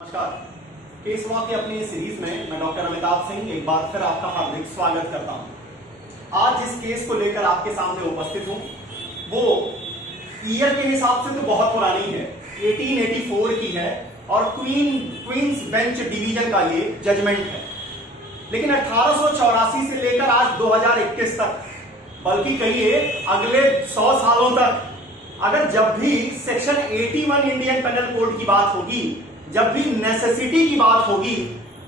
नमस्कार। Case law की अपनी सीरीज में मैं डॉक्टर अमिताभ सिंह एक बार फिर आपका हार्दिक स्वागत करता हूं। आज जिस केस को लेकर आपके सामने उपस्थित हूं वो ईयर के हिसाब से तो बहुत पुरानी है, 1884 की है और क्वींस बेंच डिवीजन का ये जजमेंट है। लेकिन 1884 से लेकर आज 2021 तक, बल्कि कहिए अगले 100 सालों तक, अगर जब भी सेक्शन 81 इंडियन पेनल कोड की बात होगी, जब भी नेसेसिटी की बात होगी,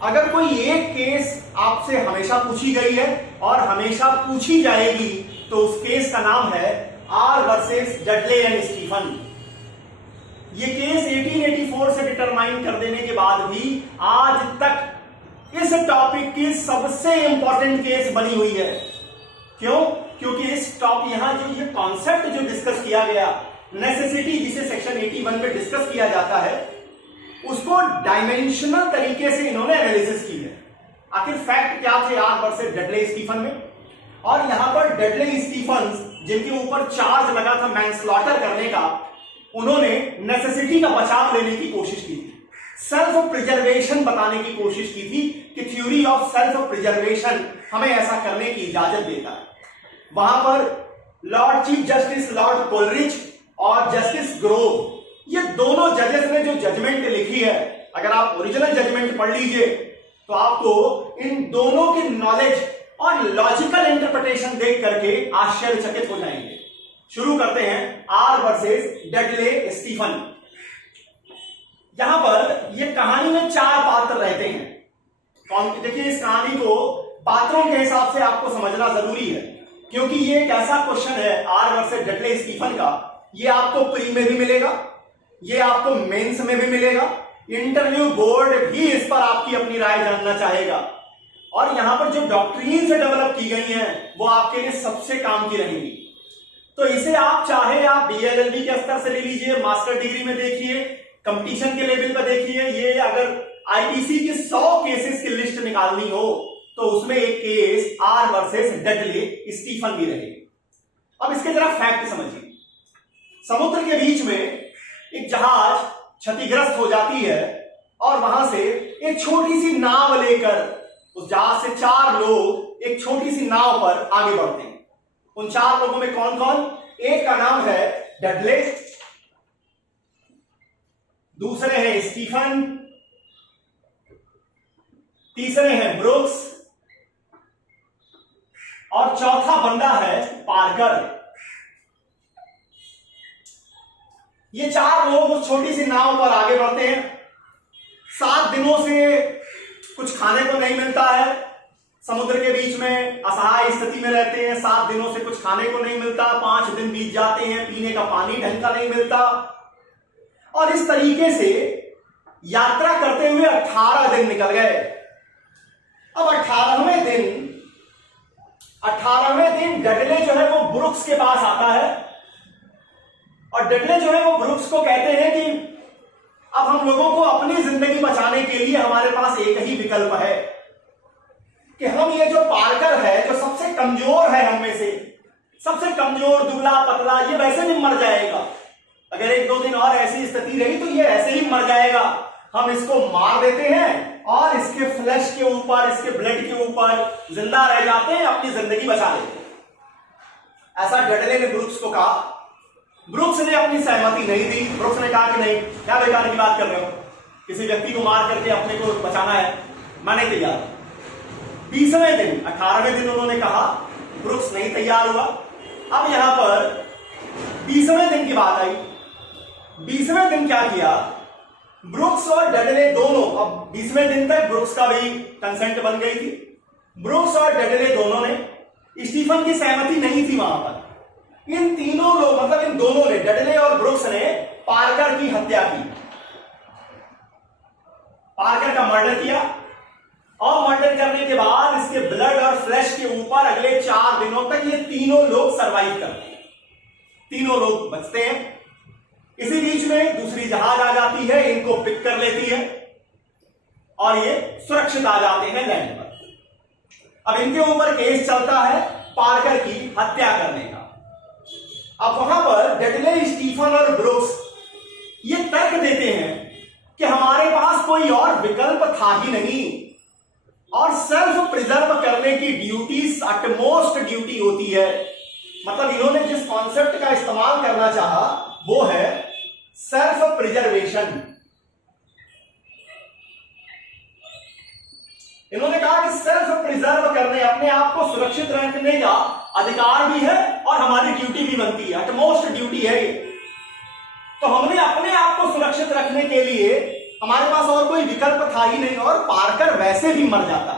अगर कोई एक केस आपसे हमेशा पूछी गई है और हमेशा पूछी जाएगी तो उस केस का नाम है R versus Dudley and Stephen. ये केस 1884 से डिटरमाइन कर देने के बाद भी आज तक इस टॉपिक की सबसे इंपॉर्टेंट केस बनी हुई है। क्यों? क्योंकि इस यहां जो ये कॉन्सेप्ट जो डिस्कस किया गया, नेसेसिटी जिसे सेक्शन 81 में डिस्कस किया जाता है, उसको डायमेंशनल तरीके से इन्होंने एनालिसिस की है। आखिर फैक्ट क्या थे आर वर्सेस डडले स्टीफन में, और यहां पर डडले स्टीफन जिनके ऊपर चार्ज लगा था मैनस्लॉटर करने का, उन्होंने नेसेसिटी का बचाव लेने की कोशिश की थी, सेल्फ प्रिजर्वेशन बताने की कोशिश की थी कि थ्योरी ऑफ सेल्फ प्रिजर्वेशन हमें ऐसा करने की इजाजत देता है। वहां पर Lord chief justice Lord Coleridge और जस्टिस ग्रोव, ये दोनों जजेस ने जो जजमेंट लिखी है, अगर आप ओरिजिनल जजमेंट पढ़ लीजिए तो आपको इन दोनों की नॉलेज और लॉजिकल इंटरप्रिटेशन देख करके आश्चर्यचकित हो जाएंगे। शुरू करते हैं आर वर्सेस डडले स्टीफन। यहां पर ये कहानी में 4 पात्र रहते हैं। देखिए, इस कहानी को पात्रों के हिसाब से आपको समझना जरूरी है, क्योंकि ये एक ऐसा क्वेश्चन है आर वर्सेस डडले स्टीफन का, ये आपको प्री में भी मिलेगा, ये आपको मेंस में भी मिलेगा, इंटरव्यू बोर्ड भी इस पर आपकी अपनी राय जानना चाहेगा, और यहां पर जो डॉक्ट्रिन से डेवलप की गई हैं वो आपके लिए सबसे काम की रहेंगी। तो इसे आप चाहे आप बीएलएलबी के स्तर से ले लीजिए, मास्टर डिग्री में देखिए, कंपटीशन के लेवल पर देखिए, ये अगर आईपीसी की 100 केसेस की लिस्ट निकालनी हो तो उसमें एक case R versus Dudley Stephen भी रहेगी। अब इसके जरा फैक्ट समझिए। समुद्र के बीच में एक जहाज क्षतिग्रस्त हो जाती है और वहां से एक छोटी सी नाव लेकर उस जहाज से 4 लोग एक छोटी सी नाव पर आगे बढ़ते हैं। उन 4 लोगों में कौन कौन? एक का नाम है डडले, दूसरे हैं स्टीफन, तीसरे हैं ब्रुक्स और चौथा बंदा है पार्कर। ये 4 लोग उस छोटी सी नाव पर आगे बढ़ते हैं। 7 दिनों से कुछ खाने को नहीं मिलता है, समुद्र के बीच में असहाय स्थिति में रहते हैं। 7 दिनों से कुछ खाने को नहीं मिलता, 5 दिन बीत जाते हैं, पीने का पानी ढंग का नहीं मिलता, और इस तरीके से यात्रा करते हुए 18 दिन निकल गए। अब 18वें दिन डडले जो है वो ब्रुक्स के पास आता है, और डडले जो है वो ब्रुक्स को कहते हैं कि अब हम लोगों को अपनी जिंदगी बचाने के लिए हमारे पास एक ही विकल्प है कि हम ये जो पार्कर है, जो सबसे कमजोर है हम में से, सबसे कमजोर, दुबला पतला, ये वैसे भी मर जाएगा। अगर 1-2 दिन और ऐसी स्थिति रही तो ये ऐसे ही मर जाएगा। हम इसको मार देते हैं और इसके फ्लैश के ऊपर, इसके ब्लड के ऊपर जिंदा रह जाते हैं, अपनी जिंदगी बचा लेते हैं। ऐसा डडले ने ब्रुक्स को कहा। ब्रुक्स ने अपनी सहमति नहीं दी। ब्रुक्स ने कहा कि नहीं, क्या बेकार की बात कर रहे हो, किसी व्यक्ति को मार करके अपने को बचाना है, मैं नहीं तैयार। 20वें दिन, 18वें दिन उन्होंने कहा, ब्रुक्स नहीं तैयार हुआ। अब यहां पर 20वें दिन की बात आई। 20वें दिन क्या किया, ब्रुक्स और डडले दोनों, अब 20वें दिन तक ब्रुक्स का भी कंसेंट बन गई थी, ब्रुक्स और डडले दोनों ने, स्टीफन की सहमति नहीं थी वहां पर, इन तीनों लोग, मतलब इन दोनों ने, डडले और ब्रुक्स ने पार्कर की हत्या की, पार्कर का मर्डर किया, और मर्डर करने के बाद इसके ब्लड और फ्लैश के ऊपर अगले 4 दिनों तक ये तीनों लोग सरवाइव करते हैं, तीनों लोग बचते हैं। इसी बीच में दूसरी जहाज आ जाती है, इनको पिक कर लेती है और ये सुरक्षित आ जाते हैं लैंड पर। अब इनके ऊपर केस चलता है पार्कर की हत्या करने का। अब वहां पर डडले, स्टीफन और ब्रुक्स ये तर्क देते हैं कि हमारे पास कोई और विकल्प था ही नहीं और सेल्फ प्रिजर्व करने की ड्यूटी अटमोस्ट ड्यूटी होती है। मतलब इन्होंने जिस कॉन्सेप्ट का इस्तेमाल करना चाहा वो है सेल्फ प्रिजर्वेशन। इन्होंने कहा कि सेल्फ प्रिजर्व करने, अपने आप को सुरक्षित रखने का अधिकार भी है और हमारी ड्यूटी भी बनती है, अटमोस्ट ड्यूटी है ये। तो हमने अपने आप को सुरक्षित रखने के लिए, हमारे पास और कोई विकल्प था ही नहीं और पार्कर वैसे भी मर जाता।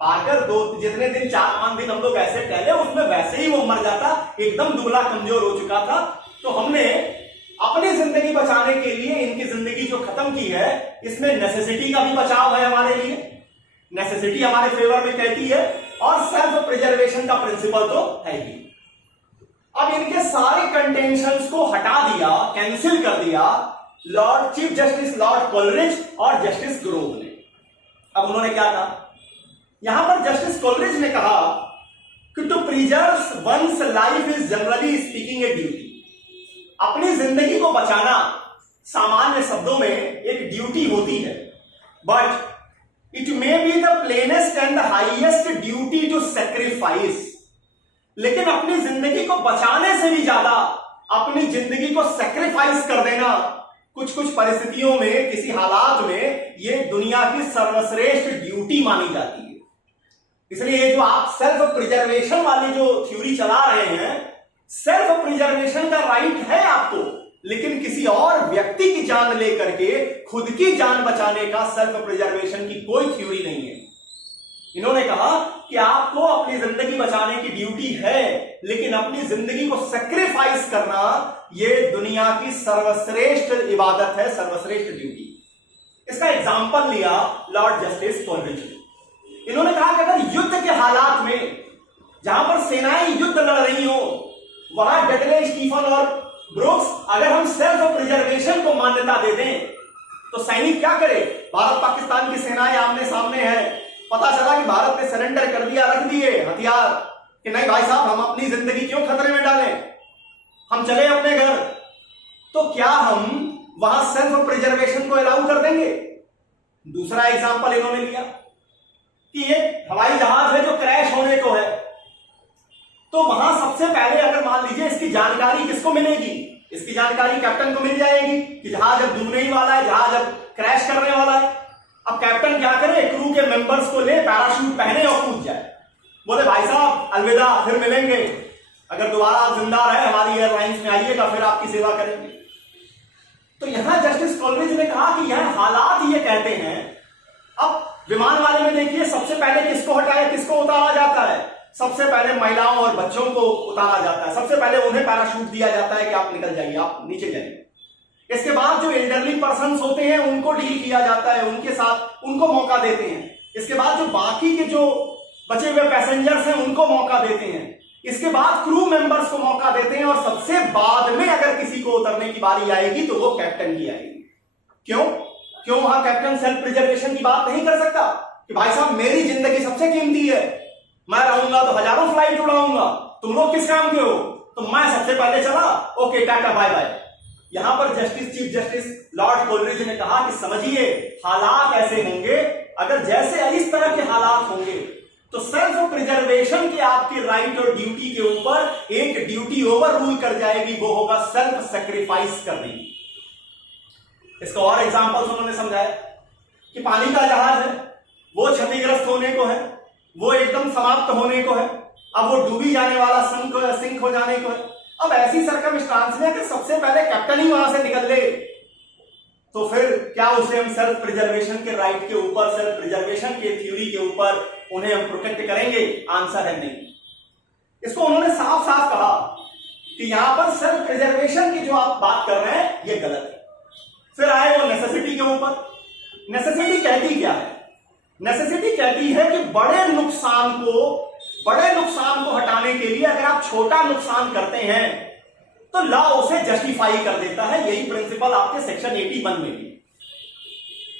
पार्कर जितने दिन 4-5 दिन हम लोग ऐसे टहले उसमें वैसे ही वो मर जाता, एकदम दुबला कमजोर हो चुका था। तो हमने अपनी जिंदगी बचाने के लिए इनकी जिंदगी जो खत्म की है, इसमें नेसेसिटी का भी बचाव है हमारे लिए, नेसेसिटी हमारे फेवर में कहती है और सेल्फ प्रिजर्वेशन का प्रिंसिपल तो है ही। अब इनके सारे कंटेंशंस को हटा दिया, कैंसिल कर दिया Lord chief justice Lord Coleridge और जस्टिस ग्रोव ने। अब उन्होंने क्या कहा, यहां पर जस्टिस कोलरिज ने कहा कि to preserve one's life is generally speaking a duty. अपनी जिंदगी को बचाना सामान्य शब्दों में एक ड्यूटी होती है, but it may be the plainest and the highest duty to sacrifice. लेकिन अपनी जिंदगी को बचाने से भी ज्यादा अपनी जिंदगी को सैक्रिफाइस कर देना कुछ कुछ परिस्थितियों में, किसी हालात में, ये दुनिया की सर्वश्रेष्ठ ड्यूटी मानी जाती है। इसलिए जो आप सेल्फ प्रिजर्वेशन वाली जो थ्योरी चला रहे हैं, सेल्फ प्रिजर्वेशन का राइट है आपको, लेकिन किसी और व्यक्ति की जान लेकर के खुद की जान बचाने का सेल्फ प्रिजर्वेशन की कोई थ्योरी नहीं है। इन्होंने कहा कि आपको अपनी जिंदगी बचाने की ड्यूटी है, लेकिन अपनी जिंदगी को सैक्रिफाइस करना यह दुनिया की सर्वश्रेष्ठ इबादत है, सर्वश्रेष्ठ ड्यूटी। इसका एग्जाम्पल लिया लॉर्ड जस्टिस कोलरिज ने। इन्होंने कहा कि अगर युद्ध के हालात में, जहां पर सेनाएं युद्ध लड़ रही हो, वहां डडले, स्टीफन और ब्रुक्स, अगर हम सेल्फ प्रिजर्वेशन को मान्यता दे दें तो सैनिक क्या करे? भारत पाकिस्तान की सेनाएं आमने सामने है, पता चला कि भारत ने सरेंडर कर दिया, रख दिए हथियार कि नहीं भाई साहब, हम अपनी जिंदगी क्यों खतरे में डालें, हम चले अपने घर। तो क्या हम वहां सेल्फ प्रिजर्वेशन को अलाउ कर देंगे? दूसरा एग्जांपल इन्होंने लिया कि एक हवाई जहाज है जो क्रैश होने को है, तो वहां सबसे पहले अगर मान लीजिए इसकी जानकारी किसको मिलेगी? इसकी जानकारी कैप्टन को मिल जाएगी कि जहाज अब डूबने ही वाला है, जहाज अब क्रैश करने वाला है। अब कैप्टन क्या करे? क्रू के मेंबर्स को ले, पैराशूट पहने और कूद जाए, बोले भाई साहब अलविदा, फिर मिलेंगे, अगर दोबारा आप जिंदा रहे हमारी एयरलाइंस में आइएगा, फिर आपकी सेवा करेंगे। तो यहां जस्टिस कोलरिज ने कहा कि यह हालात ये कहते हैं। अब विमान वाले में देखिए, सबसे पहले किसको हटाया, किसको उतारा जाता है? सबसे पहले महिलाओं और बच्चों को उतारा जाता है, सबसे पहले उन्हें पैराशूट दिया जाता है कि आप निकल जाइए, आप नीचे जाइए। इसके बाद जो एल्डरली पर्सन्स होते हैं उनको डील किया जाता है, उनके साथ उनको मौका देते हैं। इसके बाद जो बाकी के जो बचे हुए पैसेंजर्स हैं उनको मौका देते हैं। इसके बाद क्रू मेंबर्स को मौका देते हैं और सबसे बाद में अगर किसी को उतरने की बारी आएगी तो वो कैप्टन की आएगी। क्यों वहां कैप्टन सेल्फ प्रिजर्वेशन की बात नहीं कर सकता कि भाई साहब मेरी जिंदगी सबसे कीमती है, मैं रहूंगा तो हजारों फ्लाइट उड़ाऊंगा, तुम लोग किस काम के हो, तो मैं सबसे पहले चला, ओके टाटा बाय बाय। यहां पर चीफ जस्टिस लॉर्ड कोलरिज ने कहा कि समझिए हालात ऐसे होंगे, अगर जैसे इस तरह के हालात होंगे तो सेल्फ प्रिजर्वेशन के आपकी राइट और ड्यूटी के ऊपर एक ड्यूटी ओवर रूल कर जाएगी, वो होगा सेल्फ सेक्रीफाइस करने की। इसका और एग्जांपल्स उन्होंने समझाया कि पानी का जहाज है, वो क्षतिग्रस्त होने को है, वो एकदम समाप्त होने को है, अब वो डूबी जाने वाला, सिंक हो जाने को है। अब ऐसी सर्कमस्टांस में अगर सबसे पहले कैप्टन ही वहां से निकल ले तो फिर क्या उसे हम सेल्फ प्रिजर्वेशन के राइट के ऊपर, सेल्फ प्रिजर्वेशन के थ्योरी के ऊपर उन्हें हम प्रोटेक्ट करेंगे? आंसर है नहीं। इसको उन्होंने साफ साफ कहा कि यहां पर सेल्फ प्रिजर्वेशन की जो आप बात कर रहे हैं ये गलत है। फिर आए वो नेसेसिटी के ऊपर। नेसेसिटी कहती क्या है? नेसेसिटी कहती है कि बड़े नुकसान को हटाने के लिए अगर आप छोटा नुकसान करते हैं तो लॉ उसे जस्टिफाई कर देता है। यही प्रिंसिपल आपके सेक्शन 81 में भी।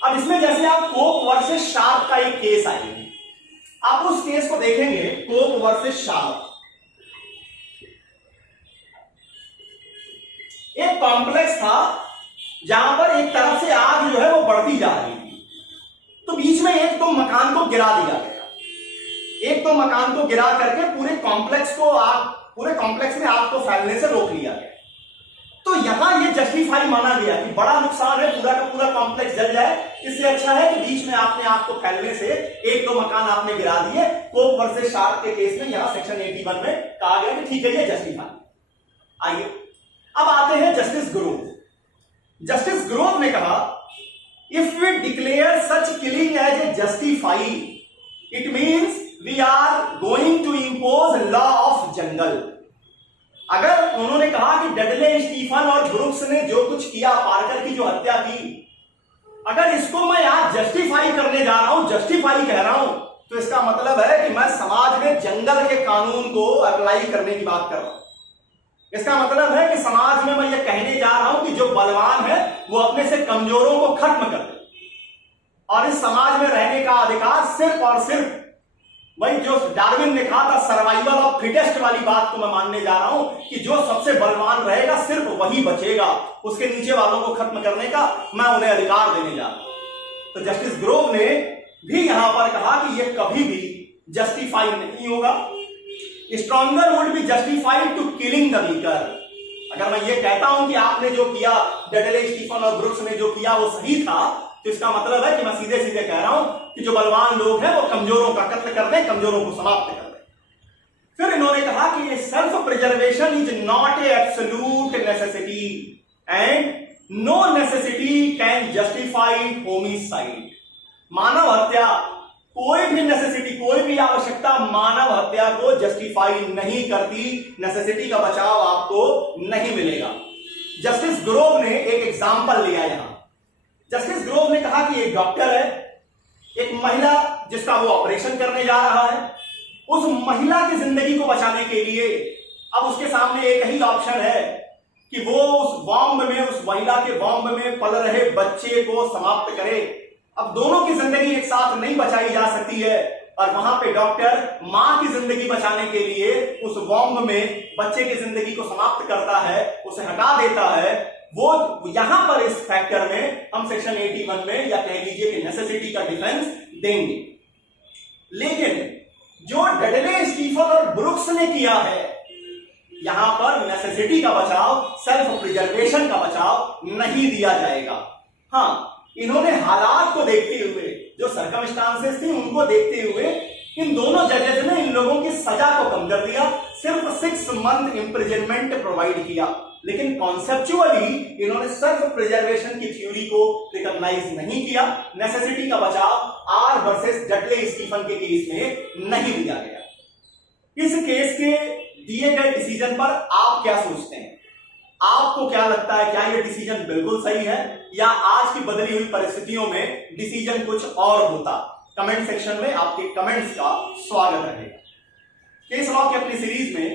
अब इसमें जैसे आप कोक वर्सेस शार्प का एक केस आएगी, आप उस केस को देखेंगे, कोक वर्सेस शार्प। एक कॉम्प्लेक्स था जहां पर एक तरफ से आग जो है वो बढ़ती जा रही थी। तो बीच में एक तो मकान को गिरा दिया गया, एक तो मकान को गिरा करके पूरे कॉम्प्लेक्स में आग को फैलने से रोक लिया गया। तो यहां ये जस्टिफाई माना गया कि बड़ा नुकसान है, पूरा का पूरा कॉम्प्लेक्स जल जाए, इससे अच्छा है कि बीच में आपने आग को फैलने से एक दो मकान आपने गिरा दिए। कोक वर्सेस शार्क के केस में यहां सेक्शन 81 में कहा गया कि ठीक है, ये जस्टिफाई। आइए अब आते हैं जस्टिस ग्रोव। जस्टिस ग्रोव ने कहा, if we declare such killing as a justify, it means we are going to impose law of jungle. अगर उन्होंने कहा कि डडले, स्टीफन और ब्रुक्स ने जो कुछ किया, पार्कर की जो हत्या की, अगर इसको मैं आज जस्टिफाई करने जा रहा हूं, जस्टिफाई कह रहा हूं, तो इसका मतलब है कि मैं समाज में जंगल के कानून को अप्लाई करने की बात कर रहा हूं। इसका मतलब है कि समाज में मैं ये कहने जा रहा हूं कि जो बलवान है वो अपने से कमजोरों को खत्म कर दे, और इस समाज में रहने का अधिकार सिर्फ और सिर्फ वही जो डार्विन ने कहा था, सर्वाइवल ऑफ फिटेस्ट वाली बात को मैं मानने जा रहा हूं कि जो सबसे बलवान रहेगा सिर्फ वही बचेगा, उसके नीचे वालों को खत्म करने का मैं उन्हें अधिकार देने जा रहा हूं। तो जस्टिस ग्रोव ने भी यहां पर कहा कि यह कभी भी जस्टिफाई नहीं होगा। Stronger would be justified to killing the weaker. अगर मैं ये कहता हूं कि आपने जो किया, डडले, स्टीफन और ब्रुक्स ने जो किया वो सही था, तो इसका मतलब है कि मैं सीधे सीधे कह रहा हूं कि जो बलवान लोग हैं वो कमजोरों का कत्ल कर दें, कमजोरों को समाप्त कर दें। फिर इन्होंने कहा कि self preservation is not a absolute necessity and no necessity can justify homicide. मानव हत्या, कोई भी नेसेसिटी, कोई भी आवश्यकता मानव हत्या को जस्टिफाई नहीं करती। नेसेसिटी का बचाव आपको नहीं मिलेगा। जस्टिस ग्रोव ने एक एग्जाम्पल लिया यहां। जस्टिस ग्रोव ने कहा कि एक डॉक्टर है, एक महिला जिसका वो ऑपरेशन करने जा रहा है, उस महिला की जिंदगी को बचाने के लिए अब उसके सामने एक ही ऑप्शन है कि वो उस वॉम्ब में, उस महिला के वॉम्ब में पल रहे बच्चे को समाप्त करे। अब दोनों की जिंदगी एक साथ नहीं बचाई जा सकती है, और वहां पे डॉक्टर मां की जिंदगी बचाने के लिए उस वॉम्ब में बच्चे की जिंदगी को समाप्त करता है, उसे हटा देता है। वो यहां पर इस फैक्टर में हम सेक्शन 81 में, या कह लीजिए कि नेसेसिटी का डिफेंस देंगे। लेकिन जो डडले, स्टीफन और ब्रुक्स ने किया है, यहां पर नेसेसिटी का बचाव, सेल्फ प्रिजर्वेशन का बचाव नहीं दिया जाएगा। हां, इन्होंने हालात को देखते हुए, जो सर्कमस्टांसेस थी उनको देखते हुए, इन दोनों जजेस ने इन लोगों की सजा को कम कर दिया, सिर्फ 6 मंथ इंप्रिजनमेंट प्रोवाइड किया। लेकिन कॉन्सेप्चुअली इन्होंने सेल्फ प्रिजर्वेशन की थ्योरी को रिकॉग्नाइज नहीं किया। नेसेसिटी का बचाव आर वर्सेस डडले, स्टीफन के केस में नहीं दिया गया। इस केस के दिए गए डिसीजन पर आप क्या सोचते हैं? आपको क्या लगता है, क्या यह डिसीजन बिल्कुल सही है, या आज की बदली हुई परिस्थितियों में डिसीजन कुछ और होता? कमेंट सेक्शन में आपके कमेंट्स का स्वागत रहेगा। केस लॉ की अपनी सीरीज में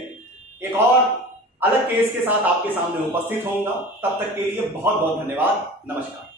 एक और अलग केस के साथ आपके सामने उपस्थित होऊंगा। तब तक के लिए बहुत बहुत धन्यवाद। नमस्कार।